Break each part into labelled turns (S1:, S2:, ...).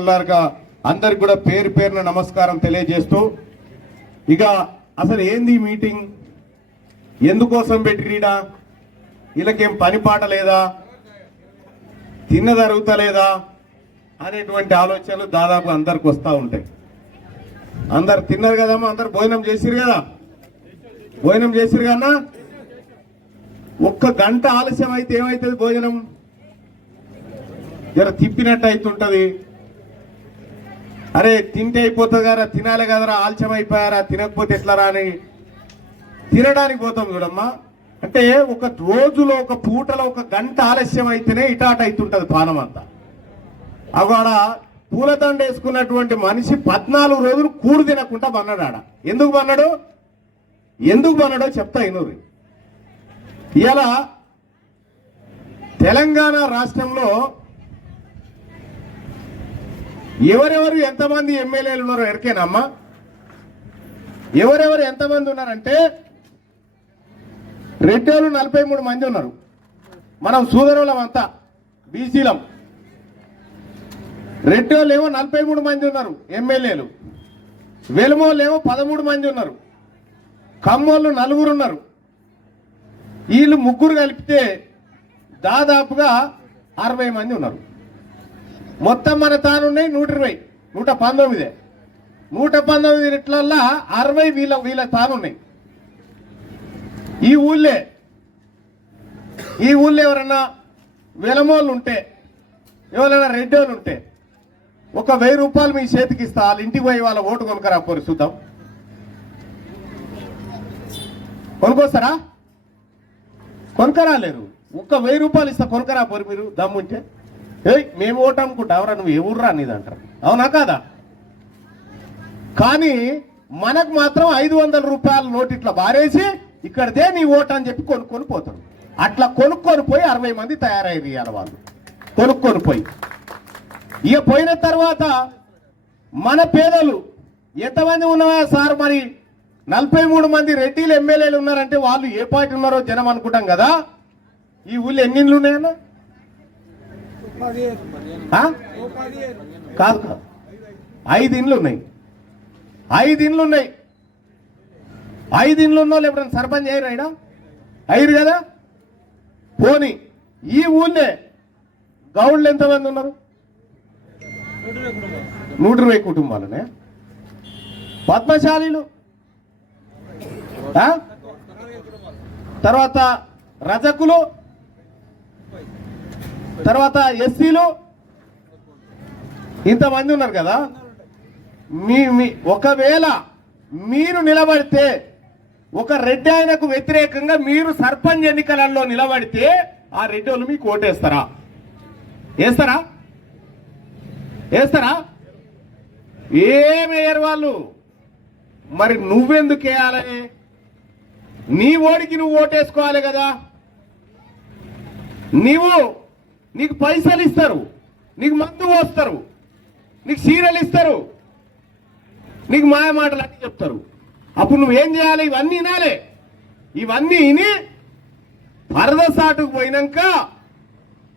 S1: మిత్రులారుగా అందరికి కూడా పేరు పేరున నమస్కారం తెలియజేస్తూ ఇక అసలు ఏంది మీటింగ్? ఎందుకోసం పెట్టిరీడా వీళ్ళకేం పని పాట లేదా? తిన్న జరుగుతలేదా అనేటువంటి ఆలోచనలు దాదాపు అందరికి వస్తూ ఉంటాయి. అందరు తిన్నారు కదమ్మా అందరు భోజనం చేసిరు కదా? భోజనం చేసిరు కన్నా ఒక్క గంట ఆలస్యం అయితే ఏమవుతుంది భోజనం? జర తిప్పినట్టు అవుతుంటుంది అరే తింటే అయిపోతుంది కదా తినాలి కదరా ఆలస్యం అయిపోయారా తినకపోతే ఎట్లరా అని. తినడానికి పోతాం చూడమ్మా. అంటే ఒక రోజులో ఒక పూటలో ఒక గంట ఆలస్యం అయితేనే ఇటాట అవుతుంటుంది పానం అంతా. అవాడ పూలదండ వేసుకున్నటువంటి మనిషి పద్నాలుగు రోజులు కూడు తినకుండా బన్నాడు ఆడ ఎందుకు బన్నాడు? ఎందుకు బన్నాడో చెప్తా ఇనూరి ఇలా తెలంగాణ రాష్ట్రంలో ఎవరెవరు ఎంతమంది ఎమ్మెల్యేలు ఉన్నారో ఎరికేనమ్మా ఎవరెవరు ఎంతమంది ఉన్నారంటే రెడ్డోలు నలభై మూడు మంది ఉన్నారు. మనం సూదరులం అంతా బీసీలం. రెడ్డోళ్ళు ఏమో నలభై మూడు మంది ఉన్నారు ఎమ్మెల్యేలు. వెలుమోళ్ళు ఏమో పదమూడు మంది ఉన్నారు. కమ్మోళ్ళు నలుగురు ఉన్నారు. వీళ్ళు ముగ్గురు కలిపితే దాదాపుగా అరవై మంది ఉన్నారు. మొత్తం మన తానున్నాయి నూట ఇరవై నూట పంతొమ్మిదే. నూట పంతొమ్మిది ఇట్లల్లా అరవై వీళ్ళ వీళ్ళ తానున్నాయి. ఈ ఊళ్ళే ఈ ఊళ్ళో ఎవరన్నా వెలమోళ్ళు ఉంటే ఎవరైనా రెడ్డోళ్ళు ఉంటే ఒక వెయ్యి రూపాయలు మీ చేతికి ఇస్తా వాళ్ళ ఇంటికి పోయి వాళ్ళ ఓటు కొనుక్కరా పోరు చూద్దాం. కొనుక్కొస్తారా? కొనుక్కరాలేరు. ఒక్క వెయ్యి రూపాయలు ఇస్తా కొనుక్కరా పోరు మీరు దమ్ముంటే. ఏయ్ మేము ఓటు అనుకుంటా. ఎవరా నువ్వు? ఎవర్రా అనేది అంటారు. అవునా కాదా? కానీ మనకు మాత్రం ఐదు వందల రూపాయల నోటు ఇట్లా బారేసి ఇక్కడదే నీ ఓటు అని చెప్పి కొనుక్కొని పోతాడు అట్లా కొనుక్కొని పోయి అరవై మంది తయారయ్యారు ఇవాళ వాళ్ళు. కొనుక్కొని పోయి. ఇక పోయిన తర్వాత మన పేదలు ఎంతమంది ఉన్నావా సార్ మరి? నలభై మూడు మంది రెడ్డిలు ఎమ్మెల్యేలు ఉన్నారంటే వాళ్ళు ఏ పార్టీ ఉన్నారో జనం అనుకుంటాం కదా? ఈ ఊళ్ళో ఎన్ని ఉన్నాయన్నా? కాదు కాదు. ఐదు ఇండ్లు ఉన్నాయి. ఐదు ఇండ్లు ఉన్నాయి. ఐదు ఇండ్లు ఉన్నోళ్ళు ఎప్పుడైనా సర్పంచ్ అయ్యారు ఆయన అయ్యారు కదా? పోని ఈ ఊళ్ళే గౌళ్ళు ఎంతమంది ఉన్నారు? నూట ఇరవై కుటుంబాలనే. పద్మశాలీలు. ఆ? తర్వాత రజకులు. తర్వాత ఎస్సీలు ఇంతమంది ఉన్నారు కదా. మీ మీ ఒకవేళ మీరు నిలబడితే ఒక రెడ్డి ఆయనకు వ్యతిరేకంగా మీరు సర్పంచ్ ఎన్నికలలో నిలబడితే ఆ రెడ్డి వాళ్ళు మీకు ఓటేస్తారా? వేస్తారా? వేస్తారా? ఏమేయరు వాళ్ళు. మరి నువ్వెందుకు వేయాలని నీ ఓడికి నువ్వు ఓటేసుకోవాలి కదా. నీవు నీకు పైసలు ఇస్తారు నీకు మందు పోస్తారు నీకు చీరలు ఇస్తారు నీకు మాయ మాటలు అన్నీ చెప్తారు. అప్పుడు నువ్వేం చేయాలి? ఇవన్నీ వినాలి. ఇవన్నీ విని పరద సాటుకు పోయినాక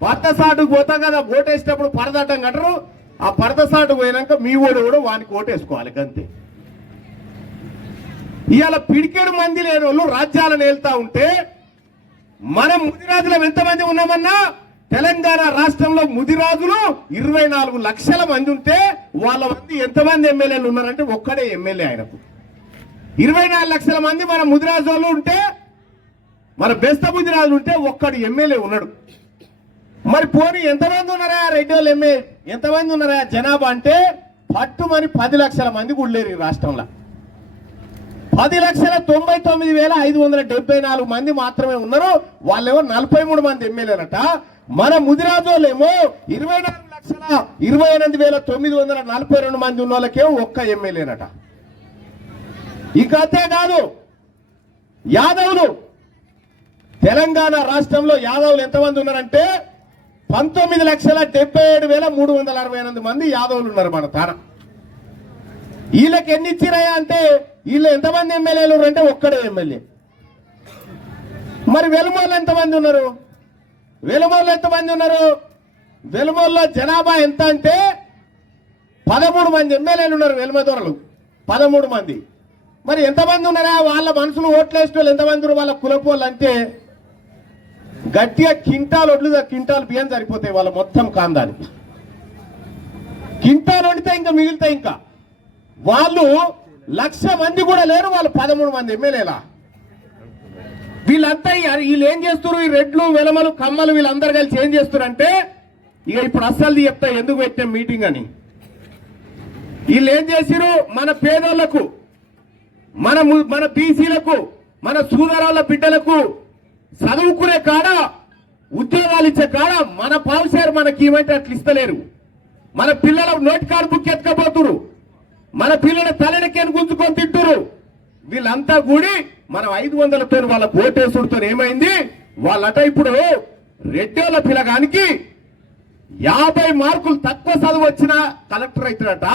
S1: పరద సాటుకు పోతాం కదా ఓటేసేటప్పుడు పరదటం కట్టరు. ఆ పరద సాటుకు పోయినాక మీ ఓడు కూడా వానికి ఓటేసుకోవాలి అంతే ఇవాళ పిడికేడు మంది లేని వాళ్ళు రాజ్యాలను వెళ్తా ఉంటే మనం ముదిరాజులం ఎంతమంది ఉన్నామన్నా తెలంగాణ రాష్ట్రంలో ముదిరాజులు ఇరవై నాలుగు లక్షల మంది ఉంటే వాళ్ళ మంది ఎంతమంది ఎమ్మెల్యేలు ఉన్నారంటే ఒక్కడే ఎమ్మెల్యే ఆయనకు. ఇరవై నాలుగు లక్షల మంది మన ముదిరాజు వాళ్ళు ఉంటే మన బెస్త ముదిరాజులు ఉంటే ఒక్కడు ఎమ్మెల్యే ఉన్నాడు. మరి పోనీ ఎంతమంది ఉన్నారా రెడ్డి వాళ్ళు ఎమ్మె ఎంతమంది ఉన్నారా జనాభా అంటే పట్టుమని పది లక్షల మంది కూడా లేరు ఈ రాష్ట్రంలో. పది లక్షల తొంభై తొమ్మిది వేల ఐదు వందల డెబ్బై నాలుగు మంది మాత్రమే ఉన్నారు. వాళ్ళేమో నలభై మూడు మంది ఎమ్మెల్యేలట. మన ముదిరాజోళ్ళేమో ఇరవై నాలుగు లక్షల ఇరవై ఎనిమిది వేల తొమ్మిది వందల నలభై రెండు మంది ఉన్న వాళ్ళకేమో ఒక్క ఎమ్మెల్యేనట. ఇక అంతే కాదు యాదవులు. తెలంగాణ రాష్ట్రంలో యాదవులు ఎంతమంది ఉన్నారంటే పంతొమ్మిది లక్షల డెబ్బై ఏడు వేల మూడు వందల అరవై ఎనిమిది మంది యాదవులు ఉన్నారు మన తాన వీళ్ళకి ఎన్ని ఇచ్చినాయా అంటే వీళ్ళు ఎంతమంది ఎమ్మెల్యేలు అంటే ఒక్కడే ఎమ్మెల్యే. మరి వెలుమోళ్ళు ఎంతమంది ఉన్నారు? వెలుమూరులో ఎంతమంది ఉన్నారు? వెలుమూరులో జనాభా ఎంత అంటే పదమూడు మంది ఎమ్మెల్యేలు ఉన్నారు వెలుమదొరలు పదమూడు మంది. మరి ఎంతమంది ఉన్నారా? వాళ్ళ మనసులు ఓట్లేసిన వాళ్ళు ఎంతమంది ఉన్నారు? వాళ్ళ కులపోళ్ళు అంటే గట్టిగా కింటాలు ఒడ్లు కింటాలు బియ్యం సరిపోతాయి వాళ్ళ మొత్తం కాందానికి. కింటాలు వండితే ఇంకా మిగులుతాయి ఇంకా. వాళ్ళు లక్ష మంది కూడా లేరు వాళ్ళు పదమూడు మంది ఎమ్మెల్యేలా. వీళ్ళంతా వీళ్ళు ఏం చేస్తారు ఈ రెడ్లు వెలమలు కమ్మలు వీళ్ళందరూ కలిసి ఏం చేస్తారు అంటే ఇక ఇప్పుడు అస్సలు చెప్తా ఎందుకు పెట్టాం మీటింగ్ అని. వీళ్ళు ఏం చేసిరు మన పేదోళ్ళకు మన ము- మన బీసీలకు మన సూదరాల బిడ్డలకు చదువుకునే కాడ ఉద్యోగాలు ఇచ్చే కాడ మన పావుసేరు మనకి ఏమంటే అట్లా ఇస్తలేరు. మన పిల్లల నోటి కాడు బుక్ ఎత్తుకపోతురు మన పిల్లల తలనకేను గుంజుకొని తింటురు. వీళ్ళంతా కూడి మనం ఐదు వందల పేరు వాళ్ళ ఓటేసుడితో ఏమైంది? వాళ్ళట ఇప్పుడు రెడ్డేళ్ళ పిలగానికి యాభై మార్కులు తక్కువ చదువు వచ్చిన కలెక్టర్ అవుతాడట.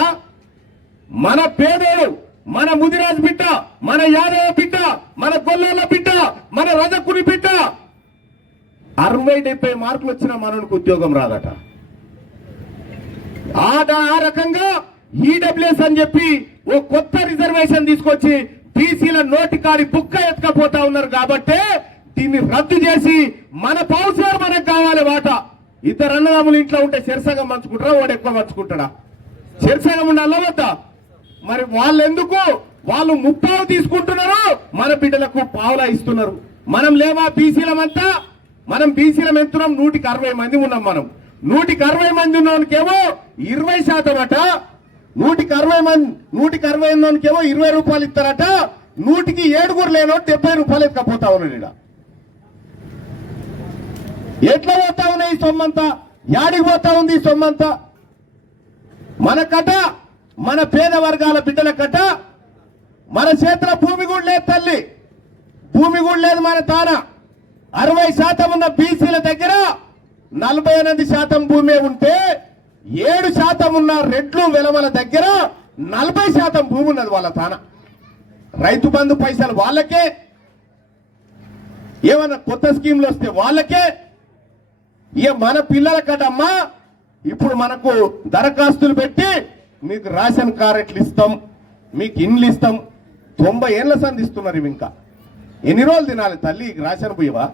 S1: మన పేదోడు మన ముదిరాజు బిడ్డ మన యాదవ బిడ్డ మన గొల్లాల బిడ్డ మన రజకుని బిడ్డ. అరవై డెబ్బై మార్కులు వచ్చిన మనకు ఉద్యోగం రాదట. ఆట ఆ రకంగా ఈడబ్ల్యూఎస్ అని చెప్పి ఓ కొత్త రిజర్వేషన్ తీసుకొచ్చి మహిళ నోటి కాడి బుక్క ఎత్తుకపోతా ఉన్నారు కాబట్టి దీన్ని రద్దు చేసి మన పౌసర్ మనకు కావాలి వాట. ఇద్దరు అన్నదమ్ములు ఇంట్లో ఉంటే శరసంగం మంచుకుంటారా వాడు ఎక్కువ మంచుకుంటాడా శిరసగం ఉండాలా వద్దా? మరి వాళ్ళు ఎందుకు వాళ్ళు ముప్పావు తీసుకుంటున్నారు. మన బిడ్డలకు పావులా ఇస్తున్నారు. మనం లేవా బీసీలమంతా మనం బీసీలం ఎంతున్నాం? నూటికి అరవై మంది ఉన్నాం మనం. నూటికి అరవై మంది ఉన్నోనికేమో ఇరవై శాతం అట. నూటికి అరవై మంది నూటికి అరవై ఉన్నోనికేమో ఇరవై రూపాయలు ఇస్తారట. నూటికి ఏడుగురు లేనో డెబ్బై రూపాయలు ఎత్తుకపోతా ఉన్నాడు ఇక్కడ ఎట్లా పోతా ఉన్నాయి ఈ సొమ్మంతా? యాడికి పోతా ఉంది ఈ సొమ్మంతా? మన కట మన పేద వర్గాల బిడ్డల కట మన చేతిలో భూమి కూడా లేదు తల్లి. భూమి కూడా లేదు మన తాన. అరవై శాతం ఉన్న బీసీల దగ్గర నలభై ఎనిమిది శాతం భూమి ఉంటే ఏడు శాతం ఉన్న రెడ్లు వెలవల దగ్గర నలభై శాతం భూమి ఉన్నది వాళ్ళ తాన. రైతు బంధు పైసలు వాళ్ళకే? ఏమన్నా కొత్త స్కీమ్లు వస్తే వాళ్ళకే? ఇక మన పిల్లల కదమ్మా ఇప్పుడు మనకు దరఖాస్తులు పెట్టి మీకు రేషన్ కార్డులు ఇస్తాం మీకు ఇండ్లు ఇస్తాం. తొంభై ఏళ్ళ సంధిస్తున్నారు ఇవి ఇంకా. ఎన్ని రోజులు తినాలి తల్లి రేషన్ బియ్యవా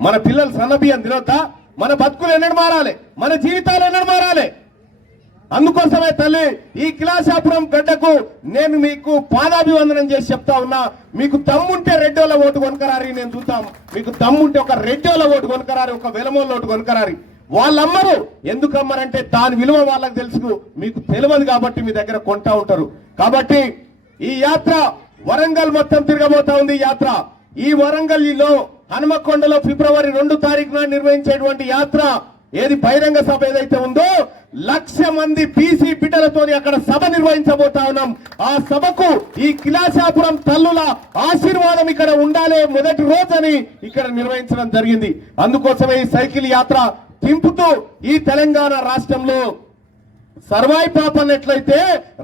S1: మన పిల్లలు సన్న బియ్యం తినొద్దా? మన బతుకులు ఎన్నడు మారాలి మన జీవితాలు ఎన్నడు మారాలి. అందుకోసమే తల్లి ఈ కిలాసాపురం గడ్డకు నేను మీకు పాదాభివందనం చేసి చెప్తా ఉన్నా. మీకు దమ్ముంటే రెడ్డోల ఓటు కొనకరారి నేను చూద్దాం మీకు దమ్ముంటే ఒక రెడ్డోల ఓటు కొనకరారి ఒక వెలమోళ్ళ ఓటు కొనకరారి. వాళ్ళమ్మరు ఎందుకమ్మరంటే దాని విలువ వాళ్ళకి తెలుసు. మీకు తెలియదు కాబట్టి మీ దగ్గర కొంటా ఉంటారు. కాబట్టి ఈ యాత్ర వరంగల్ మొత్తం తిరగబోతా ఉంది ఈ యాత్ర. ఈ వరంగల్లో హనుమకొండలో ఫిబ్రవరి రెండు తారీఖున నిర్వహించేటువంటి యాత్ర ఏది బహిరంగ సభ ఏదైతే ఉందో లక్ష మంది బీసీ బిడ్డలతో అక్కడ సభ నిర్వహించబోతా ఉన్నాం. ఆ సభకు ఈ కిలాసాపురం తల్లుల ఆశీర్వాదం ఇక్కడ ఉండాలి మొదటి రోజని ఇక్కడ నిర్వహించడం జరిగింది. అందుకోసమే ఈ సైకిల్ యాత్ర తింపుతూ ఈ తెలంగాణ రాష్ట్రంలో సర్వాయి పాప అన్నట్లయితే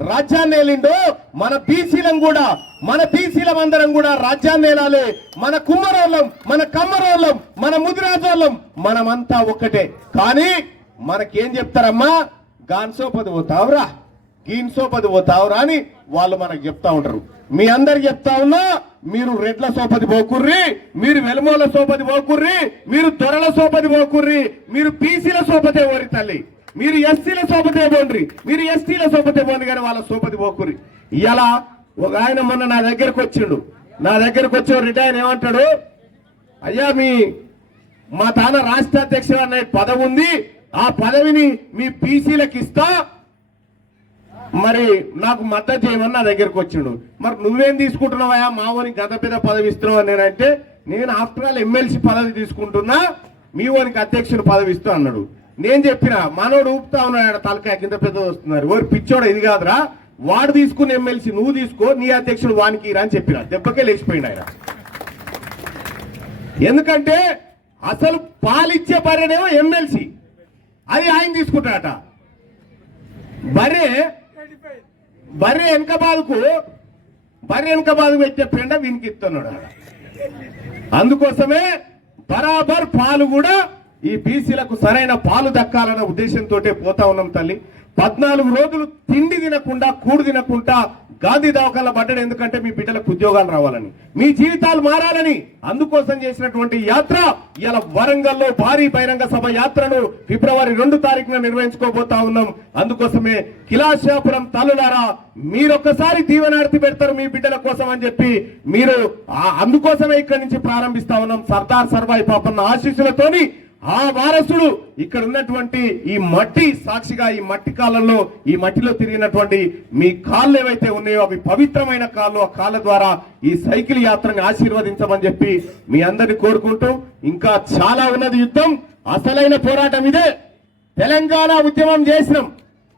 S1: రాజ్యాన్ని ఏలిండో మన బీసీలం కూడా మన బీసీలం అందరం కూడా రాజ్యాన్ని ఏలాలి. మన కుమ్మరోళ్ళం మన కమ్మరోళ్ళం మన ముదిరాజోళ్ళం మనమంతా ఒక్కటే. కానీ మనకేం చెప్తారమ్మా? గాన్సోపది పోతావురా. గీన్సోపది పోతావురా అని వాళ్ళు మనకు చెప్తా ఉంటారు మీ అందరు చెప్తా ఉన్నా మీరు రెడ్ల సోపతి పోకుర్రి మీరు వెలుమోల సోపది పోకుర్రి మీరు దొరల సోపది పోకుర్రి మీరు పీసీల సోపతే ఓరి తల్లి. మీరు ఎస్సీల సోపతే పోండ్రి. మీరు ఎస్టీల సోపతే పోండి కానీ వాళ్ళ సోపతి పోకుర్రి. ఇలా ఒక ఆయన మొన్న నా దగ్గరకు వచ్చిండు. నా దగ్గరకు వచ్చే రిటైర్ ఏమంటాడు? అయ్యా మీ మా తాన రాష్ట్ర అధ్యక్షుడు అనే పదవి ఉంది. ఆ పదవిని మీ పీసీలకు ఇస్తా. మరి నాకు మద్దతు చేయమని నా దగ్గరకు వచ్చిండు. మరి నువ్వేం తీసుకుంటున్నావా మావోని గత పెద్ద పదవి ఇస్తున్నావు అని నేనంటే నేను ఆఫ్టర్ ఆల్ ఎమ్మెల్సీ పదవి తీసుకుంటున్నా. మీ ఓనికి అధ్యక్షుడు పదవి ఇస్తా అన్నాడు. నేను చెప్పిన మనోడు ఊపుతా ఉన్నాడు తలకాయ కింద పెద్ద వస్తున్నారు. ఓరి పిచ్చోడ ఇది కాదురా. వాడు తీసుకుని ఎమ్మెల్సీ నువ్వు తీసుకో నీ అధ్యక్షుడు వానికి రా అని చెప్పిన దెబ్బకే లేచిపోయిండు ఆయన ఎందుకంటే అసలు పాలిచ్చే బర్రెనేమో ఎమ్మెల్సీ. అది ఆయన తీసుకుంటాడట. బర్రె బర్రె వెనక బాధకు బర్రె వెనక బాధకు పెట్టే పెండ వీనికి ఇస్తున్నాడు. అందుకోసమే బరాబర్ పాలు కూడా ఈ బీసీలకు సరైన పాలు దక్కాలన్న ఉద్దేశంతో పోతా ఉన్నాం తల్లి. పద్నాలుగు రోజులు తిండి తినకుండా కూడు తినకుండా గాంధీ దవాఖాన పడ్డాడు. ఎందుకంటే మీ బిడ్డలకు ఉద్యోగాలు రావాలని. మీ జీవితాలు మారాలని అందుకోసం చేసినటువంటి యాత్ర ఇలా వరంగల్లో భారీ బహిరంగ సభ యాత్రను ఫిబ్రవరి రెండు తారీఖున నిర్వహించుకోబోతా ఉన్నాం. అందుకోసమే కిలాశాపురం తల్లులారా మీరొక్కసారి దీవెనార్తి పెడతారు మీ బిడ్డల కోసం అని చెప్పి మీరు అందుకోసమే ఇక్కడి నుంచి ప్రారంభిస్తా ఉన్నాం. సర్దార్ సర్వాయి పాపన్న ఆశీస్సులతోని ఆ వారసుడు ఇక్కడ ఉన్నటువంటి ఈ మట్టి సాక్షిగా ఈ మట్టి కాలంలో ఈ మట్టిలో తిరిగినటువంటి మీ కాళ్ళు ఏవైతే ఉన్నాయో అవి పవిత్రమైన కాళ్ళు ఆ కాళ్ళ ద్వారా ఈ సైకిల్ యాత్రని ఆశీర్వదించమని చెప్పి మీ అందరిని కోరుకుంటూ ఇంకా చాలా ఉన్నది యుద్ధం. అసలైన పోరాటం ఇదే. తెలంగాణ ఉద్యమం చేసినాం.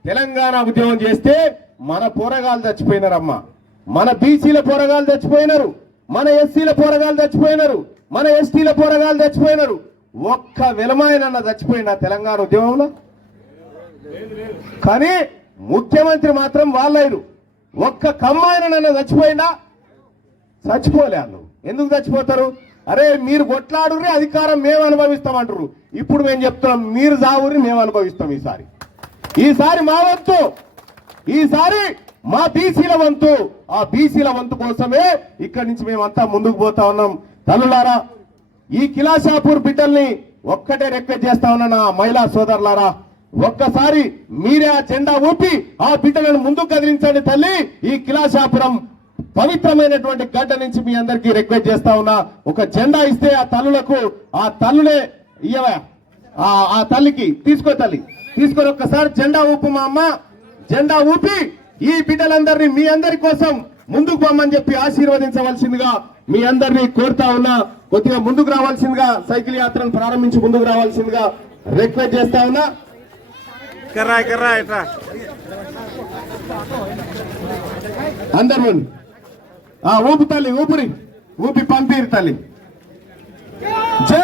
S1: తెలంగాణ ఉద్యమం చేస్తే మన పోరగాలు చచ్చిపోయినారమ్మా. మన బీసీల పోరగాలు చచ్చిపోయినారు. మన ఎస్సీల పోరగాలు చచ్చిపోయినారు. మన ఎస్టీల పోరగాలు చచ్చిపోయినారు. ఒక్క వెలమాయనన్న చచ్చిపోయిన తెలంగాణ ఉద్యమంలో? కానీ ముఖ్యమంత్రి మాత్రం వాళ్ళైరు. ఒక్క కమ్మాయనన్న చచ్చిపోయినా చచ్చిపోలే వాళ్ళు. ఎందుకు చచ్చిపోతారు? అరే మీరు కొట్లాడుర్రి అధికారం మేము అనుభవిస్తామంటారు ఇప్పుడు మేము చెప్తున్నాం మీరు చావురి మేము అనుభవిస్తాం ఈసారి. ఈసారి మా వంతు ఈసారి మా బీసీల వంతు ఆ బీసీల వంతు కోసమే ఇక్కడి నుంచి మేమంతా ముందుకు పోతా ఉన్నాం. తల్లులారా ఈ కిలాషాపూర్ బిడ్డల్ని ఒక్కటే రిక్వెస్ట్ చేస్తా ఉన్నా నా మహిళా సోదరులారా. ఒక్కసారి మీరే ఆ జెండా ఊపి ఆ బిడ్డలను ముందుకు కదిలించండి తల్లి. ఈ కిలాషాపురం పవిత్రమైనటువంటి గడ్డ నుంచి మీ అందరికీ రిక్వెస్ట్ చేస్తా ఉన్నా. ఒక జెండా ఇస్తే ఆ తల్లులకు ఆ తల్లులే ఇయ్యవా ఆ ఆ తల్లికి తీసుకో తల్లి. తీసుకొని ఒక్కసారి జెండా ఊపు మా అమ్మ. జెండా ఊపి ఈ బిడ్డలందరినీ మీ అందరి కోసం ముందుకు పోమని చెప్పి ఆశీర్వదించవలసిందిగా మీ అందరినీ కోరుతా ఉన్నా. కొద్దిగా ముందుకు రావాల్సిందిగా సైకిల్ యాత్రను ప్రారంభించి ముందుకు రావాల్సిందిగా రిక్వెస్ట్ చేస్తా ఉన్నా.
S2: కర్రా కర్రా ఇట్రా
S1: అందరు ఊపు తల్లి ఊపిరి. ఊపి పంపిరు తల్లి. జై